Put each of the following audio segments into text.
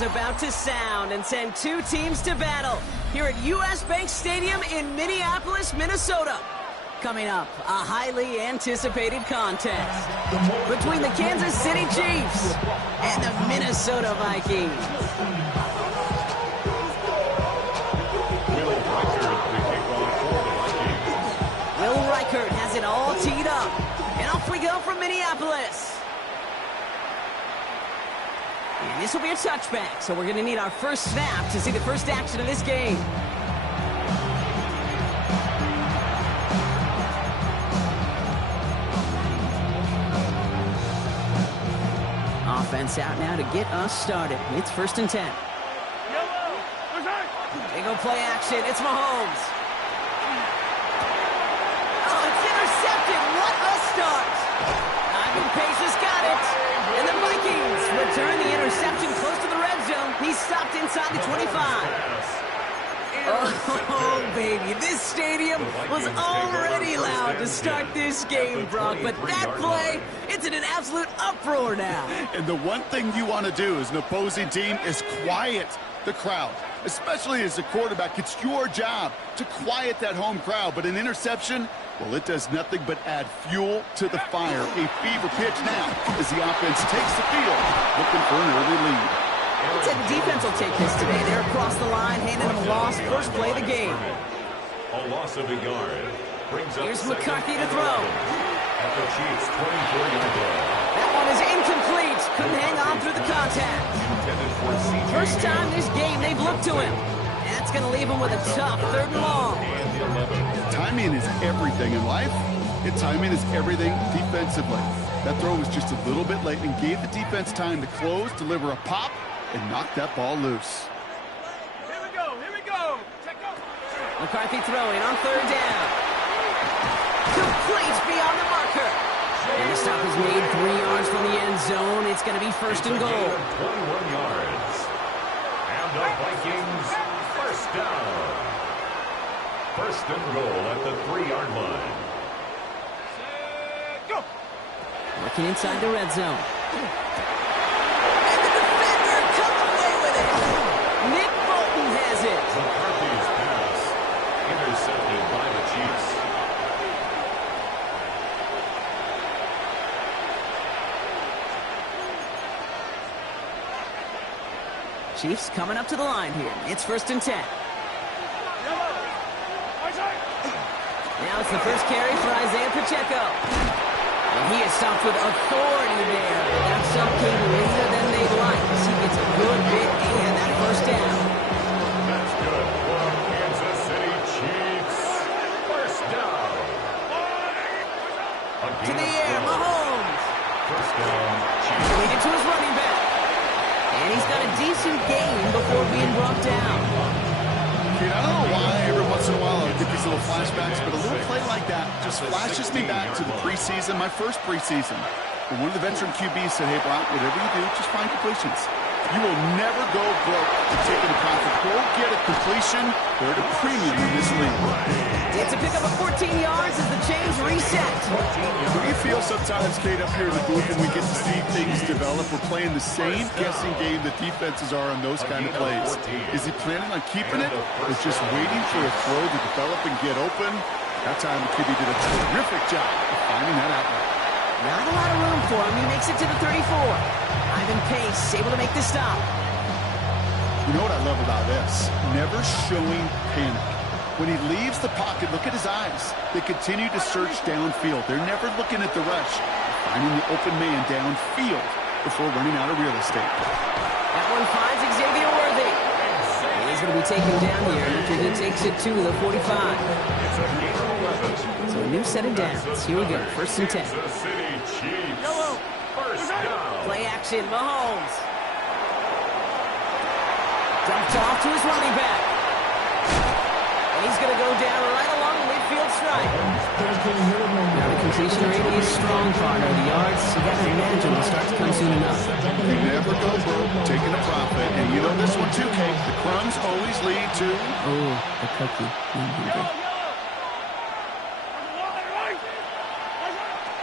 is about to sound and send two teams to battle here at U.S. Bank Stadium in Minneapolis, Minnesota. Coming up, a highly anticipated contest between the Kansas City Chiefs and the Minnesota Vikings. Will Reichert has it all teed up, and off we go from Minneapolis. And this will be a touchback, so we're going to need our first snap to see the first action of this game. Offense out now to get us started. It's 1st and 10. They go play action. It's Mahomes. Oh, it's intercepted. What a start. Ivan Pace has got it. And the Vikings return the interception close to the red zone. He's stopped inside the 25. Oh, baby, this stadium was already loud to start this game, Brock. But that play, it's in an absolute uproar now. And the one thing you want to do as an opposing team is quiet the crowd, especially as a quarterback. It's your job to quiet that home crowd. But an interception, well, it does nothing but add fuel to the fire. A fever pitch now as the offense takes the field, looking for an early lead. Looks like the defense will take this today. They're across the line, handing them a loss. First play of the game. A loss of a yard. Here's McCarthy to throw. At the Chiefs' 24-yard line. That one is incomplete. Couldn't hang on through the contact. First time this game they've looked to him. That's going to leave him with a tough 3rd and long. Timing is everything in life, and timing is everything defensively. That throw was just a little bit late and gave the defense time to close, deliver a pop, and knock that ball loose. Here we go. Check out. McCarthy throwing on 3rd down. Complete beyond the marker. And the stop is made 3 yards from the end zone. It's going to be 1st and goal. 21 yards. And the Vikings, 1st down. 1st and goal at the 3-yard line. Go. Working inside the red zone. And the defender comes away with it. Nick Bolton has it. McCarthy's pass intercepted by the Chiefs. Chiefs coming up to the line here. It's 1st and 10. Now it's the first carry for Isaiah Pacheco. And he is stopped with authority there. That stop came later than they'd like. He gets a good bit and that 1st down. That's good for Kansas City Chiefs. 1st down. To the air, Mahomes. 1st down, Chiefs. Lead it to his running back. And he's got a decent gain before being brought down. I don't know why every once in a while I get these little flashbacks, but a little play like that just flashes me back to the preseason, my first preseason. And one of the veteran QBs said, hey, Brock, whatever you do, just find completions. You will never go broke taking a profit. Go get a completion. They're at a premium in this league. It's a pickup of 14 yards as the chains reset. Do you feel sometimes, Kate, up here in the booth, and we get to see things develop? We're playing the same guessing game that defenses are on those kind of plays. Is he planning on keeping it, or just waiting for a throw to develop and get open? That time, the QB did a terrific job of finding that outlet. Not a lot of room for him. He makes it to the 34. Ivan Pace able to make the stop. You know what I love about this? Never showing panic. When he leaves the pocket, look at his eyes. They continue to search downfield. They're never looking at the rush. They're finding the open man downfield before running out of real estate. That one finds Xavier Worthy. He's going to be taken down here after he takes it to the 45. So a new set of downs. Here we go. 1st and 10. Play action. Mahomes. Dumped off to his running back. And he's going to go down right along the midfield stripe. Now the completion rate is strong, partner. The yards, you got to imagine, will start to come soon enough. They never go broke taking a profit. And you know this one too, Kate. The crumbs always lead to... Oh, the cookie.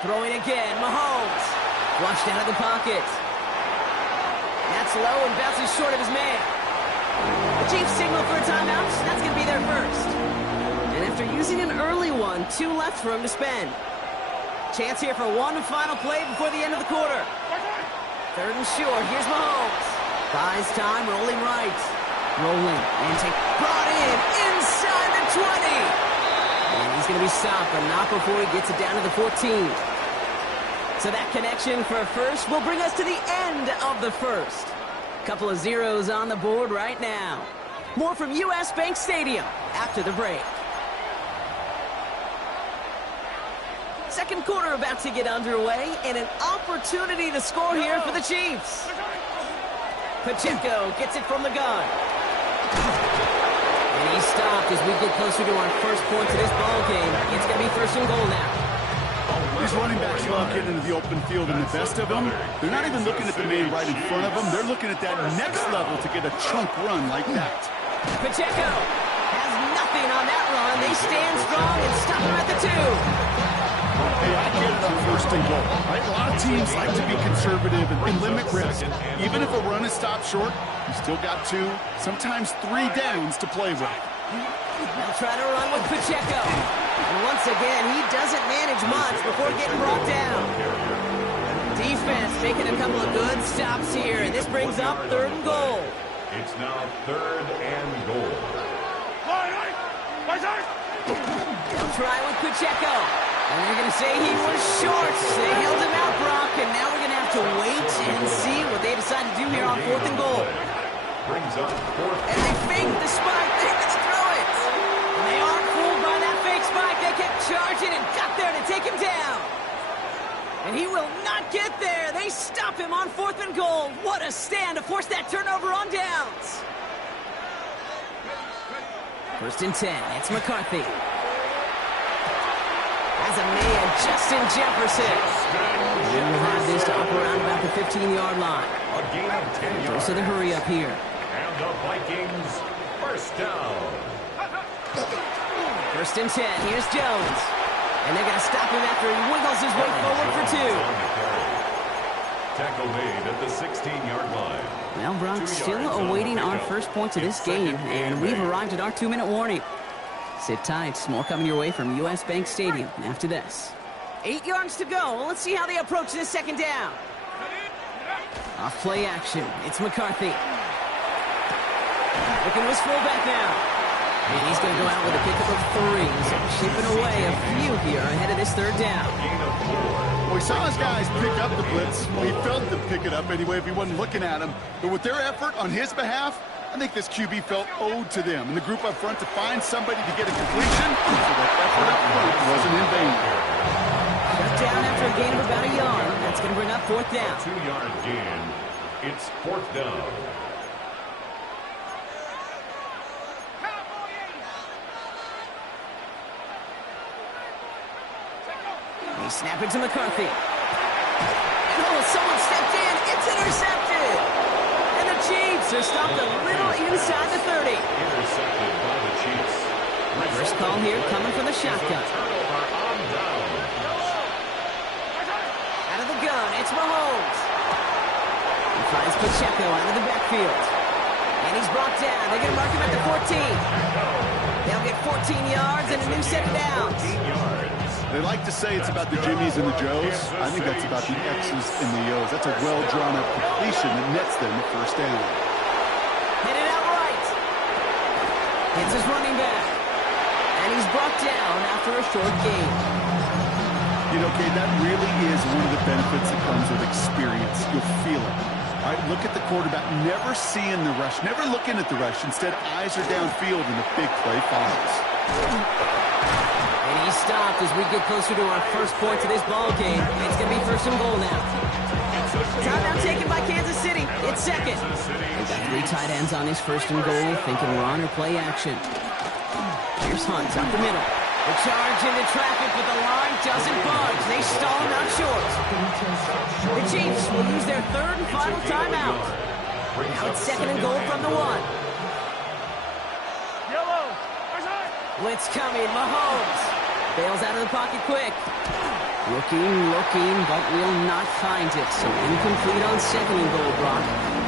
Throwing again, Mahomes. Flushed out of the pocket. That's gets low and bounces short of his man. The Chiefs signal for a timeout. That's going to be their first. And after using an early one, 2 left for him to spend. Chance here for one final play before the end of the quarter. 3rd and short. Here's Mahomes. Buys time, rolling right. Rolling and brought in inside the 20. And he's going to be stopped, but not before he gets it down to the 14. So that connection for a first will bring us to the end of the first. Couple of zeros on the board right now. More from U.S. Bank Stadium after the break. Second quarter about to get underway, and an opportunity to score here for the Chiefs. Pacheco gets it from the gun. And he's stopped as we get closer to our first point to this ball game. It's going to be 1st and goal now. These running backs love getting into the open field, and the best of them, they're not even looking at the man right in front of them. They're looking at that next level to get a chunk run like that. Pacheco has nothing on that run. They stand strong and stop him at the 2. Hey, I get it on 1st and goal. Right? A lot of teams like to be conservative and limit risk. Even if a run is stopped short, you still got 2, sometimes 3 downs to play with. They'll try to run with Pacheco. And once again, he doesn't manage much before getting brought down. Defense taking a couple of good stops here, and this brings up 3rd and goal. It's now 3rd and goal. They'll try with Pacheco. And they're going to say he was short. They held him out, Brock, and now we're going to have to wait and see what they decide to do here on 4th and goal. Brings up 4th. And they fake the spike. They're going to throw it. And they aren't fooled by that fake spike. They kept charging and got there to take him down. And he will not get there. They stop him on 4th and goal. What a stand to force that turnover on downs. 1st and 10. It's McCarthy. As a man, Justin Jefferson. And we'll have this up around about the 15-yard line. A gain of 10 yards. So the hurry up here. And the Vikings, 1st down. 1st and 10. Here's Jones. And they're going to stop him after he wiggles his way forward for 2. Tackle made at the 16-yard line. Well, Brock, still awaiting our first points of this game, and we've arrived at our 2-minute warning. Sit tight. More coming your way from U.S. Bank Stadium after this. 8 yards to go. Let's see how they approach this 2nd down. Off play action. It's McCarthy. Looking to his fullback now. And he's going to go out with a pickup of 3. So chipping away a few here ahead of this 3rd down. Well, we saw his guys pick up the blitz. Well, he felt them pick it up anyway if he wasn't looking at him. But with their effort on his behalf, I think this QB felt owed to them. And the group up front to find somebody to get a completion, so that effort up front wasn't in vain. Shut down after a gain of about a yard. That's going to bring up 4th down. 2-yard gain. It's 4th down. They snap it to McCarthy. Oh, someone stepped in. It's intercepted. And the Chiefs are stopped a little inside the 30. Intercepted by the Chiefs. First call here coming from the shotgun. Out of the gun, it's Mahomes. He finds Pacheco out of the backfield. And he's brought down. They're going to mark him at the 14. They'll get 14 yards and a new set of downs. They like to say it's about the Jimmies and the Joes. I think that's about the X's and the O's. That's a well-drawn-up completion that nets them the 1st down. Headed out right. Hits his running back. And he's brought down after a short gain. You know, Kate, that really is one of the benefits that comes with experience. You'll feel it. All right, look at the quarterback, never seeing the rush, never looking at the rush. Instead, eyes are downfield and the big play follows. And he stopped as we get closer to our first point to this ball game. It's going to be 1st and goal now. Timeout taken by Kansas City. It's 2nd. They've got 3 tight ends on this 1st and goal, thinking run or play action. Here's Hunt up the middle. The charge into traffic, but the line doesn't budge. They stall him out short. The Chiefs will use their 3rd and final timeout. Now it's 2nd and goal from the 1. Blitz coming. Mahomes bails out of the pocket quick. Looking, but will not find it. So incomplete on second and goal, Brock.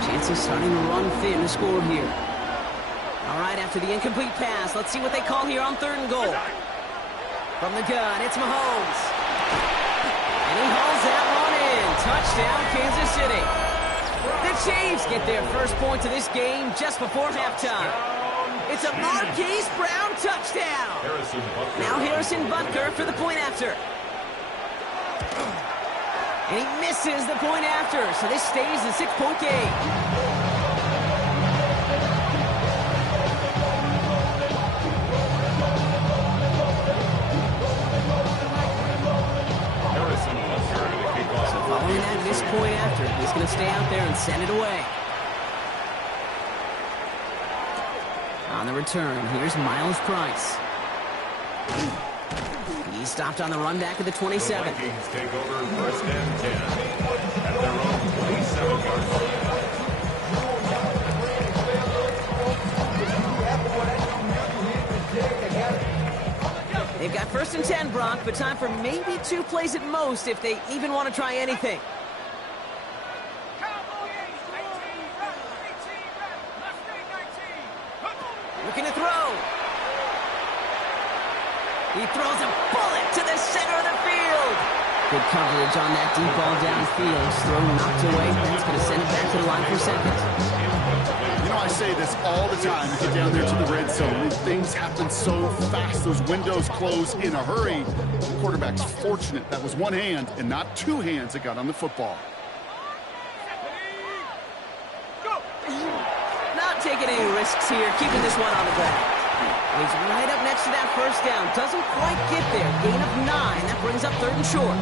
Chances starting to run thin to score here. All right, after the incomplete pass, let's see what they call here on third and goal. From the gun, it's Mahomes. And he hauls that one in. Touchdown, Kansas City. The Chiefs get their first point of this game just before halftime. It's a Marquise Brown touchdown. Now Harrison Butker for the point after. And he misses the point after, so this stays a 6-point game. So following that missed point after, he's going to stay out there and send it away. On the return, here's Miles Price. He stopped on the run back at the 27. The Vikings take over first and 10 at their own 27-yard line. They've got first and 10, Brock, but time for maybe 2 plays at most if they even want to try anything. Looking to throw. He throws a bullet to the center of the field. Good coverage on that deep ball downfield. Throw knocked away. That's going to send it back to the line for second. You know, I say this all the time. You get down there to the red zone, and things happen so fast. Those windows close in a hurry. The quarterback's fortunate. That was one hand and not 2 hands that got on the football. Not taking any risks here. Keeping this one on the ground. He's right up next to that first down. Doesn't quite get there. Gain of 9. That brings up third and short.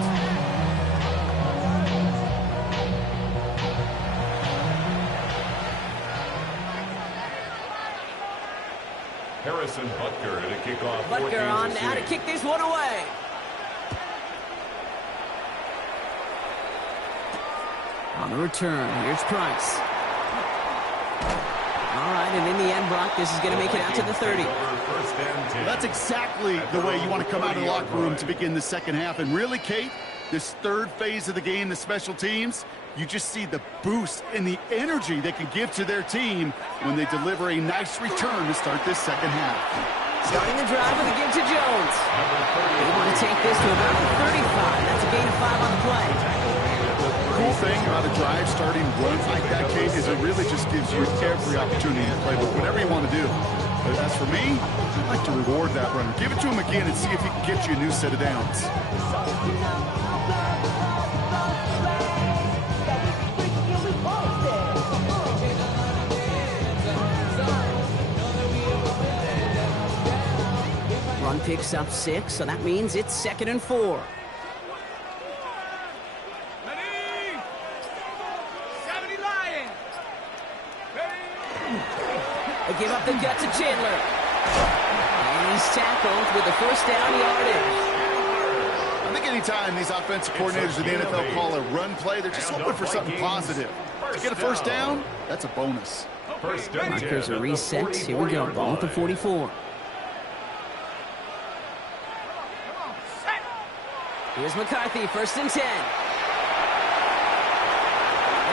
Harrison Butker to kick off. Butker on now to kick this one away. On the return, here's Price. All right, and in the end, Brock, this is going to make it out to the 30. That's exactly the way you want to come out of the locker room to begin the second half. And really, Kate, this third phase of the game, the special teams, you just see the boost and the energy they can give to their team when they deliver a nice return to start this second half. Starting the drive with a give to Jones. Able to take this to about the 35. That's a gain of 5 on the play. Cool thing about a drive starting runs like that, Kate, is it really just gives you every opportunity to play with whatever you want to do. But as for me, I'd like to reward that runner. Give it to him again and see if he can get you a new set of downs. Run picks up 6, so that means it's 2nd and 4. They give up the gut to Chandler. And he's tackled with the first down yardage. I think anytime these offensive coordinators in the NFL call a run play, they're just hoping for something positive. To get a first down, that's a bonus. Markers are reset. Here we go. Ball at the 44. Here's McCarthy, first and 10.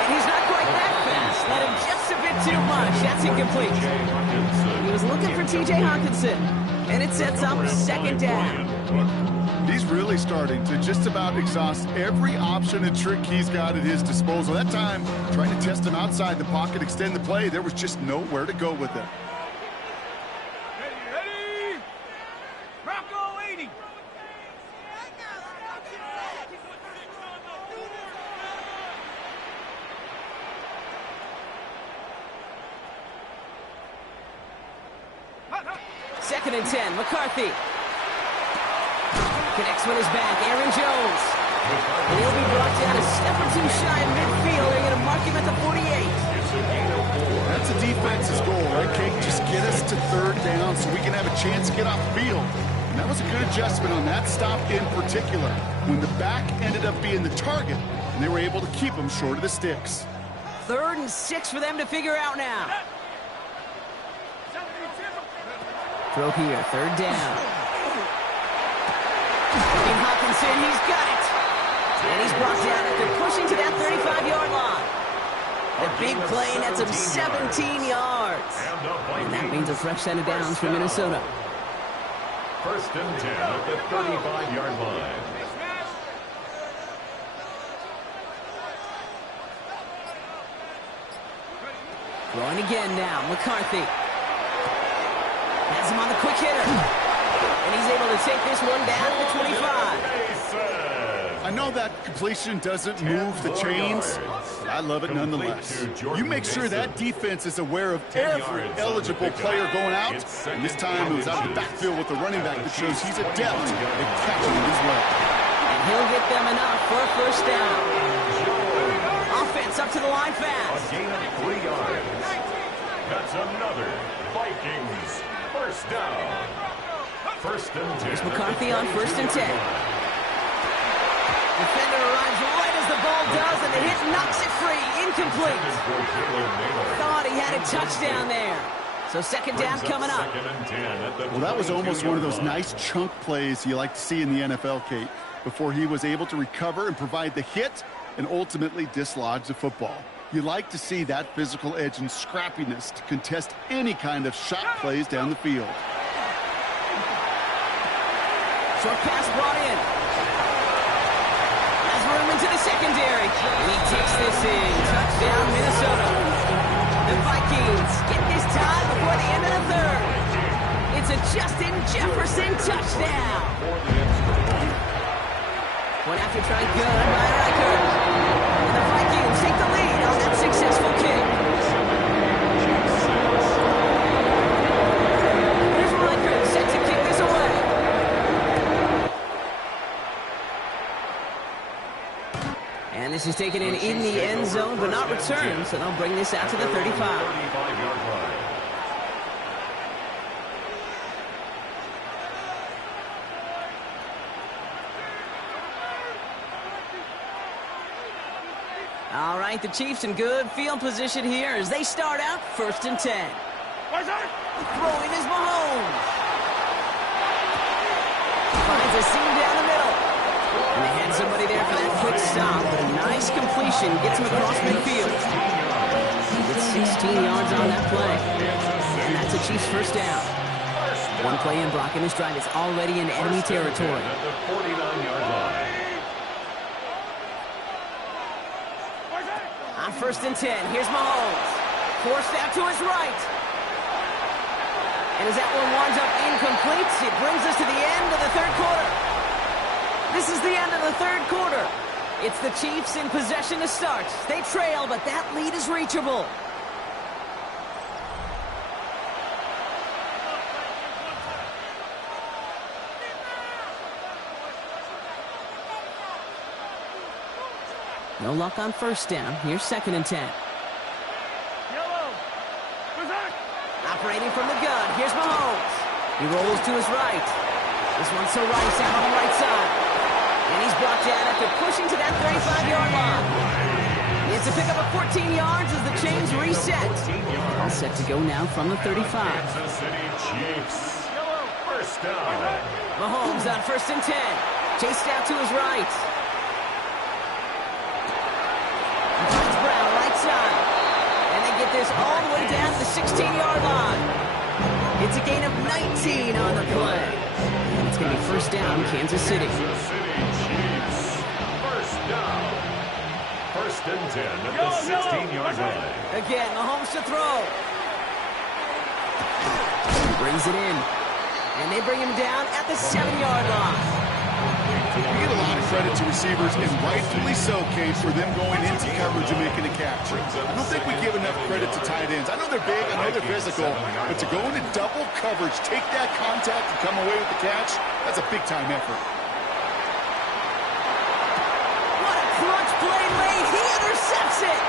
And he's not quite that fast. Let him just a bit too much. That's incomplete. He was looking for T.J. Hawkinson. And it sets up 2nd down. He's really starting to just about exhaust every option and trick he's got at his disposal. That time, trying to test him outside the pocket, extend the play, there was just nowhere to go with it. Ready? Bronco 80. Second and 10, McCarthy. Connects with his back, Aaron Jones. And he'll be brought down a step or 2 shy of midfield. They're going to mark him at the 48. That's the defense's goal, right, Kate? Just get us to 3rd down so we can have a chance to get off the field. And that was a good adjustment on that stop in particular, when the back ended up being the target, and they were able to keep him short of the sticks. 3rd and 6 for them to figure out now. Throw here, 3rd down. Hawkinson, he's got it. And he's brought down after pushing to that 35-yard line. A big play, and that's him 17 yards. And that means a fresh set of downs for Minnesota. First and 10 at the 35-yard line. Throwing again now, McCarthy. Has him on the quick hitter. And he's able to take this one down to the 25. I know that completion doesn't move the chains, but I love it nonetheless. You make sure that defense is aware of every eligible player going out. And this time it was out of the backfield with the running back that shows he's adept at catching it as well. And he'll get them enough for a first down. Offense up to the line fast. A gain of 3 yards. That's another Vikings first down. First and 10. Here's McCarthy on first and 10. Defender arrives right as the ball does, and the hit knocks it free. Incomplete. Thought he had a touchdown there. So second down coming up. Well, that was almost one of those nice chunk plays you like to see in the NFL, Kate, before he was able to recover and provide the hit and ultimately dislodge the football. You like to see that physical edge and scrappiness to contest any kind of shot plays down the field. Short pass brought in. Has room into the secondary. And he takes this in. Touchdown, Minnesota. The Vikings get this tie before the end of the third. It's a Justin Jefferson touchdown. One after try good by Reichert. And the Vikings take the lead on that successful kick. Here's Reichert set to kick this away. And this is taken in the end zone, but not returned, so they'll bring this out to the 35. 35-yard line. All right, the Chiefs in good field position here as they start out first and 10. Throwing is Mahomes. Finds a seam down the middle. And they had somebody there for that quick stop, but a nice completion gets him across midfield. He gets 16 yards on that play. And that's a Chiefs first down. One play in, Brock, and this drive is already in enemy territory. At the 49-yard line. On first and 10, here's Mahomes. Forced out to his right. And as that one winds up incomplete, it brings us to the end of the third quarter. This is the end of the third quarter. It's the Chiefs in possession to start. They trail, but that lead is reachable. No luck on first down. Here's second and 10. Operating from the gun. Here's Mahomes. He rolls to his right. This one's to Rice out on the right side. And he's brought down after pushing to that 35-yard line. It's a pickup of 14 yards as the chains reset. All set to go now from the 35. Kansas City Chiefs. First down. Mahomes on first and 10. Chased out to his right. Finds Brown right side. And they get this all the way down to the 16-yard line. It's a gain of 19 on the play. And it's going to be first down, Kansas City. Kansas City Chiefs. First down. First and 10 at the 16-yard line. Again, Mahomes to throw. Brings it in. And they bring him down at the 7-yard line. We get a lot of credit to receivers, and rightfully so, Kate, for them going into coverage and making a catch. I don't think we give enough credit to tight ends. I know they're big, I know they're physical, but to go into double coverage, take that contact, and come away with the catch, that's a big-time effort. What a clutch play late. He intercepts it.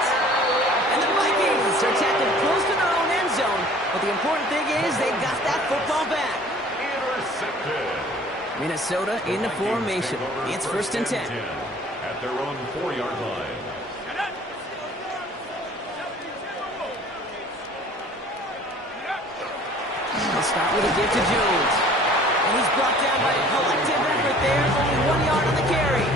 And the Vikings are tackled close to their own end zone, but the important thing is they got that football back. Intercepted. Minnesota in the formation. It's first and 10. At their own 4-yard line. They'll start with a give to Jones. And he's brought down by a collective effort there. Only 1 yard on the carry.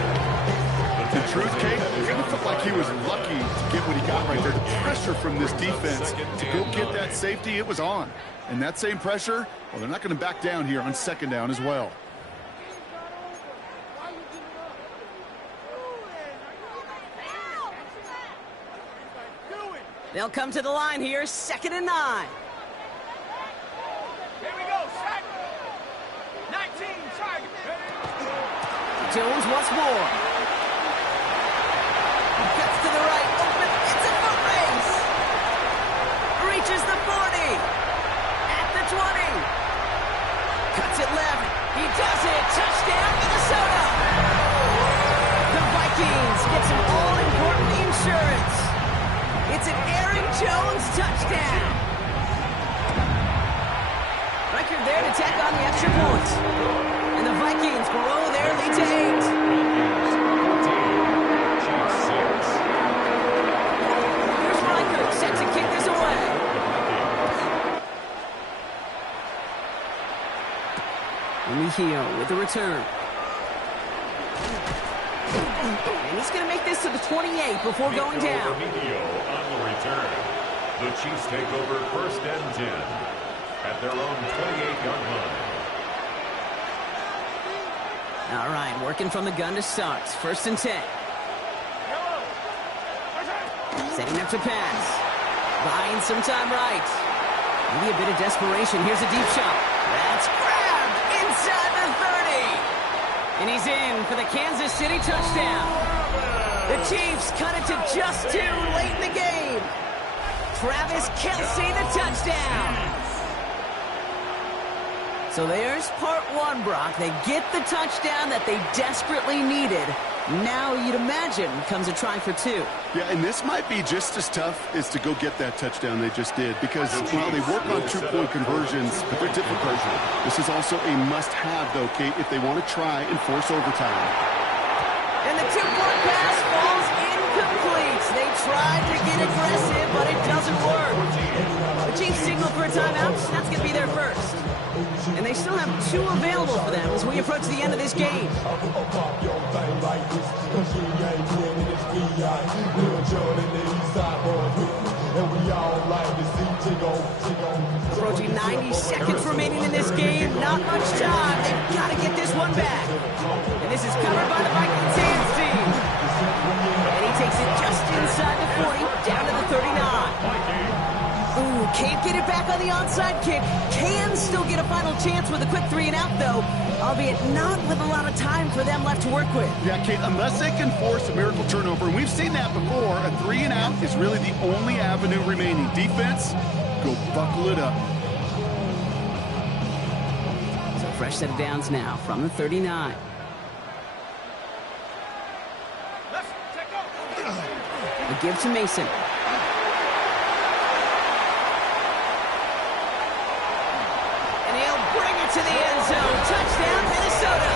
And In truth, Kate, it kind of felt like he was lucky to get what he got right there. The pressure from this defense to go get that safety, it was on. And that same pressure, well, they're not going to back down here on second down as well. They'll come to the line here, 2nd and 9. Here we go, sack. 19, target. Jones once more. Cuts to the right, open, it's a foot race. Reaches the 40. At the 20. Cuts it left, he does it. Touchdown, Minnesota. The Vikings get some all-important insurance. It's an Aaron Jones touchdown. Record there to tack on the extra point. And the Vikings grow their lead to 8. Here's Reichert set to kick this away. Mejia with the return. And he's going to make this to the 28 before going down. On the return. The Chiefs take over 1st and 10 at their own 28-yard line. All right, working from the gun to start. 1st and 10. Setting up to pass. Buying some time right. Maybe a bit of desperation. Here's a deep shot. That's grabbed inside the 30. And he's in for the Kansas City touchdown. The Chiefs cut it to just 2 late in the game. Travis Kelce, the touchdown. So there's part 1, Brock. They get the touchdown that they desperately needed. Now, you'd imagine, comes a try for 2. Yeah, and this might be just as tough as to go get that touchdown they just did, because while they work on 2-point conversions, but they're difficult. This is also a must-have, though, Kate, if they want to try and force overtime. And the 2-point pass falls incomplete. They tried to get aggressive, but it doesn't work. The Chiefs signal for a timeout. That's going to be their first. And they still have 2 available for them as we approach the end of this game. Approaching 90 seconds remaining in this game. Not much time. They've got to get this one back. And this is covered by the Vikings hands team. And he takes it just inside the 40, down to the 39. Ooh, can't get it back on the onside kick. Can still get a final chance with a quick 3-and-out, though, albeit not with a lot of time for them left to work with. Yeah, Kate, unless they can force a miracle turnover, and we've seen that before, a 3-and-out is really the only avenue remaining. Defense, go buckle it up. So fresh set of downs now from the 39. A give to Mason. To the end zone. Touchdown, Minnesota.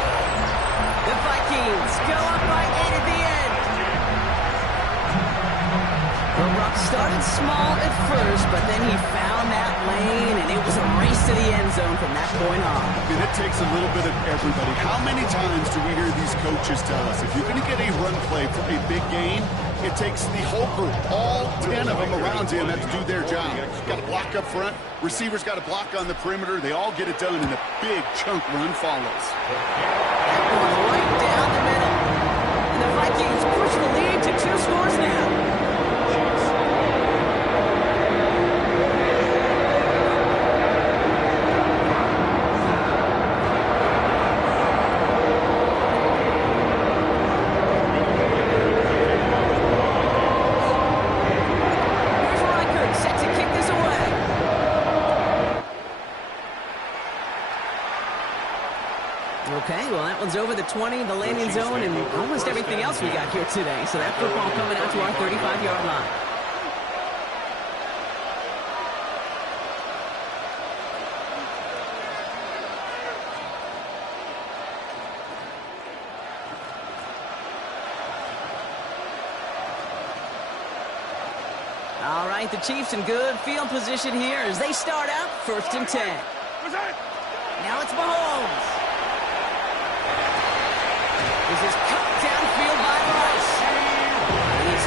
The Vikings go up by 8 at the end. The Rock started small at first, but then he found that lane, and it was a race to the end zone from that point on. And it takes a little bit of everybody. How many times do we hear these coaches tell us, if you're going to get a run play for a big gain, it takes the whole group, all 10 of them around him have to do their job. Got to block up front. Receivers got to block on the perimeter. They all get it done, and a big chunk run follows. Right down the middle. And the Vikings push the lead to 2 scores now. Okay, well, that one's over the 20, the landing zone, and almost everything else we got here today. So that football coming out to our 35-yard line. All right, the Chiefs in good field position here as they start out 1st and 10. Now it's Mahomes. This is cut downfield by Rice.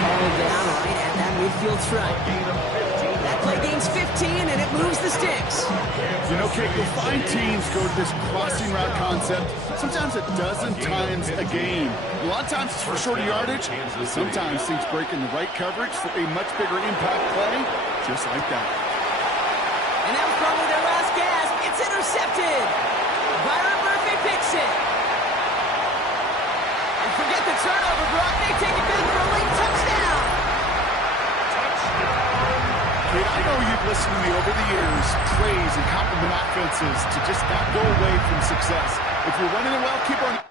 all down right at that midfield stripe. That play gains 15, and it moves the sticks. You know, Kate, you'll find teams go to this crossing route concept sometimes a dozen times a game. A lot of times it's for shorter yardage. Sometimes things break in the right coverage for a much bigger impact play, just like that. And that was probably their last gasp. It's intercepted. Byron Murphy picks it. And forget the turnover, Brock. They take it back for a late touchdown. Kate, I know you've listened to me over the years praise and compliment offenses to just not go away from success. If you're running it well, keep on.